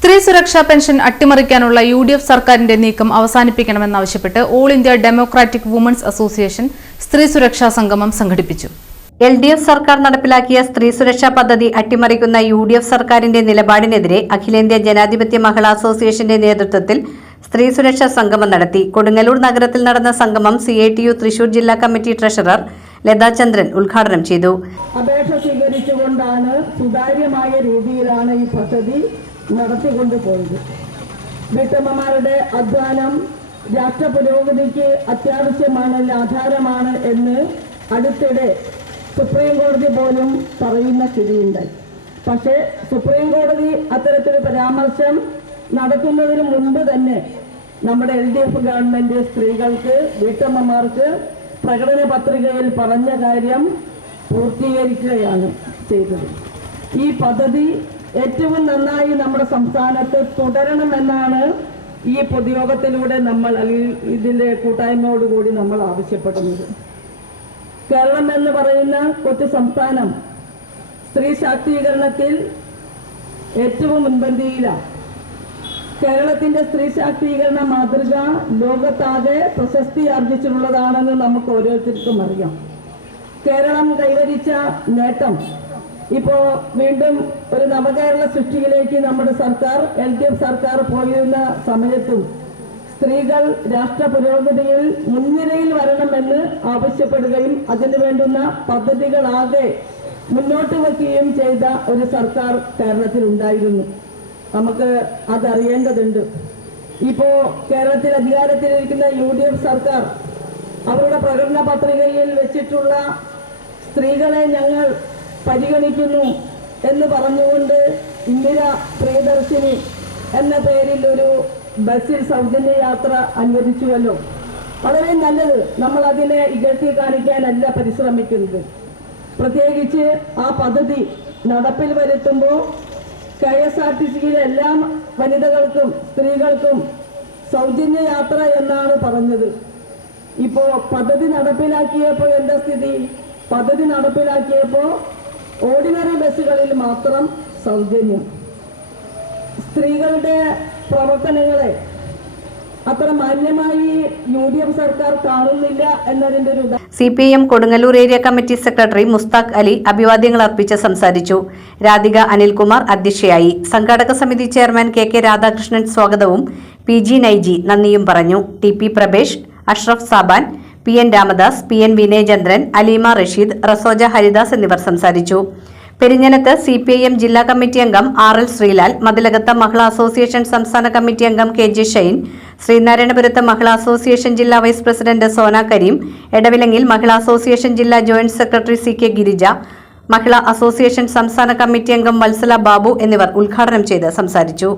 സ്ത്രീ സുരക്ഷാ പെൻഷൻ അട്ടിമറിക്കാനുള്ള യുഡിഎഫ് സർക്കാരിന്റെ നീക്കം അവസാനിപ്പിക്കണമെന്നാവശ്യപ്പെട്ട് all India democratic women's association സ്ത്രീ സുരക്ഷാ സംഗമം സംഘടിപ്പിച്ചു. എൽഡിഎഫ് സർക്കാർ നടപ്പിലാക്കിയ സ്ത്രീ സുരക്ഷാ പദ്ധതി അട്ടിമറിക്കുന്ന യുഡിഎഫ് സർക്കാരിന്റെ നിലപാടിനെതിരെ അഖിലേന്ത്യാ ജനാധിപത്യ മഹിളാ അസോസിയേഷന്റെ നേതൃത്വത്തിൽ സ്ത്രീ സുരക്ഷാ സംഗമം നടത്തി. കൊടുങ്ങല്ലൂർ നഗരത്തിൽ നടന്ന സംഗമം CITU തൃശൂർ ജില്ലാ കമ്മിറ്റി ട്രഷറർ ലതാ ചന്ദ്രൻ ഉദ്ഘാടനം ചെയ്തു. അപേക്ഷ സ്വീകരിച്ചുകൊണ്ടാണ് സുതാര്യമായ രീതിയിലാണ് ഈ പദ്ധതി നടത്തിക്കൊണ്ടുപോയത്. വീട്ടമ്മമാരുടെ അധ്വാനം രാഷ്ട്ര പുരോഗതിക്ക് അത്യാവശ്യമാണ്, ആധാരമാണ് എന്ന് അടുത്തിടെ സുപ്രീം കോടതി പോലും പറയുന്ന സ്ഥിതിയുണ്ടായി. പക്ഷേ സുപ്രീം കോടതി അത്തരത്തിലൊരു പരാമർശം നടത്തുന്നതിന് മുൻപ് തന്നെ നമ്മുടെ LDF ഗവൺമെന്റ് സ്ത്രീകൾക്ക്, വീട്ടമ്മമാർക്ക് പ്രകടന പത്രികയിൽ പറഞ്ഞ കാര്യം പൂർത്തീകരിക്കുകയാണ് ചെയ്തത്. ഈ പദ്ധതി ഏറ്റവും നന്നായി നമ്മുടെ സംസ്ഥാനത്ത് തുടരണമെന്നാണ് ഈ പൊതുയോഗത്തിലൂടെ നമ്മൾ ഇതിന്റെ കൂട്ടായ്മയോടുകൂടി നമ്മൾ ആവശ്യപ്പെടുന്നത്. കേരളം എന്ന് പറയുന്ന കൊച്ചു സംസ്ഥാനം സ്ത്രീ ശാക്തീകരണത്തിൽ ഏറ്റവും മുൻപന്തിയിലാണ്. കേരളത്തിന്റെ സ്ത്രീ ശാക്തീകരണ മാതൃക ലോകത്താകെ പ്രശസ്തി ആർജിച്ചിട്ടുള്ളതാണെന്ന് നമുക്ക് ഓരോരുത്തർക്കും അറിയാം. കേരളം കൈവരിച്ച നേട്ടം ഇപ്പോ വീണ്ടും ഒരു നവകേരള സൃഷ്ടിയിലേക്ക് നമ്മുടെ സർക്കാർ, LDF സർക്കാർ പോയിരുന്ന സമയത്തും സ്ത്രീകൾ രാഷ്ട്ര പുരോഗതിയിൽ മുൻനിരയിൽ വരണമെന്ന് ആവശ്യപ്പെടുകയും അതിനു വേണ്ടുന്ന പദ്ധതികളാകെ മുന്നോട്ട് വയ്ക്കുകയും ചെയ്ത ഒരു സർക്കാർ കേരളത്തിൽ ഉണ്ടായിരുന്നു. നമുക്ക് അതറിയേണ്ടതുണ്ട്. ഇപ്പോ കേരളത്തിൽ അധികാരത്തിലിരിക്കുന്ന UDF സർക്കാർ അവരുടെ പ്രകടന പത്രികയിൽ വെച്ചിട്ടുള്ള സ്ത്രീകളെ ഞങ്ങൾ പരിഗണിക്കുന്നു എന്ന് പറഞ്ഞുകൊണ്ട് ഇന്ദിര പ്രിയദർശിനി എന്ന പേരിൽ ഒരു ബസ്സിൽ സൗജന്യ യാത്ര അനുവദിച്ചുവല്ലോ. വളരെ നല്ലത്. നമ്മൾ അതിനെ ഇകഴ്ത്തി കാണിക്കാനല്ല പരിശ്രമിക്കുന്നത്. പ്രത്യേകിച്ച് ആ പദ്ധതി നടപ്പിൽ വരുത്തുമ്പോൾ KSRTCയിലെ എല്ലാ വനിതകൾക്കും സ്ത്രീകൾക്കും സൗജന്യ യാത്ര എന്നാണ് പറഞ്ഞത്. ഇപ്പോൾ പദ്ധതി നടപ്പിലാക്കിയപ്പോൾ എന്താ സ്ഥിതി? പദ്ധതി നടപ്പിലാക്കിയപ്പോൾ ഓർഡിനറി ബസ്സുകളിൽ മാത്രം സൗജന്യം. സ്ത്രീകളുടെ പ്രവർത്തനങ്ങളെ അത്ര മാന്യമായി UDF സർക്കാർ കാണുന്നില്ല എന്നതിന്റെ ഒരു CPIM Kodungallur area committee secretary Mushtaq Ali അഭിവാദ്യങ്ങൾ അർപ്പിച്ച് സംസാരിച്ചു. രാധിക അനിൽകുമാർ അധ്യക്ഷയായി. സംഘാടക സമിതി ചെയർമാൻ KK രാധാകൃഷ്ണൻ സ്വാഗതവും PG നൈജി നന്ദിയും പറഞ്ഞു. TP Prabhesh, Ashraf Saban, PN Ramadas, PN Vinayachandran, Aleema Rasheed, റസോജ Haridas എന്നിവർ സംസാരിച്ചു. പെരിഞ്ഞനത്ത് CPIM ജില്ലാ കമ്മിറ്റി അംഗം RL ശ്രീലാൽ, മതിലകത്ത് മഹിളാ അസോസിയേഷൻ സംസ്ഥാന കമ്മിറ്റി അംഗം KJ ഷൈൻ, ശ്രീനാരായണപുരത്ത് മഹിളാ അസോസിയേഷൻ ജില്ലാ വൈസ് പ്രസിഡന്റ് സോന കരീം, എടവിലങ്ങിൽ മഹിളാ അസോസിയേഷൻ ജില്ലാ ജോയിന്റ് സെക്രട്ടറി CK ഗിരിജ, മഹിളാ അസോസിയേഷൻ സംസ്ഥാന കമ്മിറ്റി അംഗം വത്സല ബാബു എന്നിവർ ഉദ്ഘാടനം ചെയ്ത് സംസാരിച്ചു.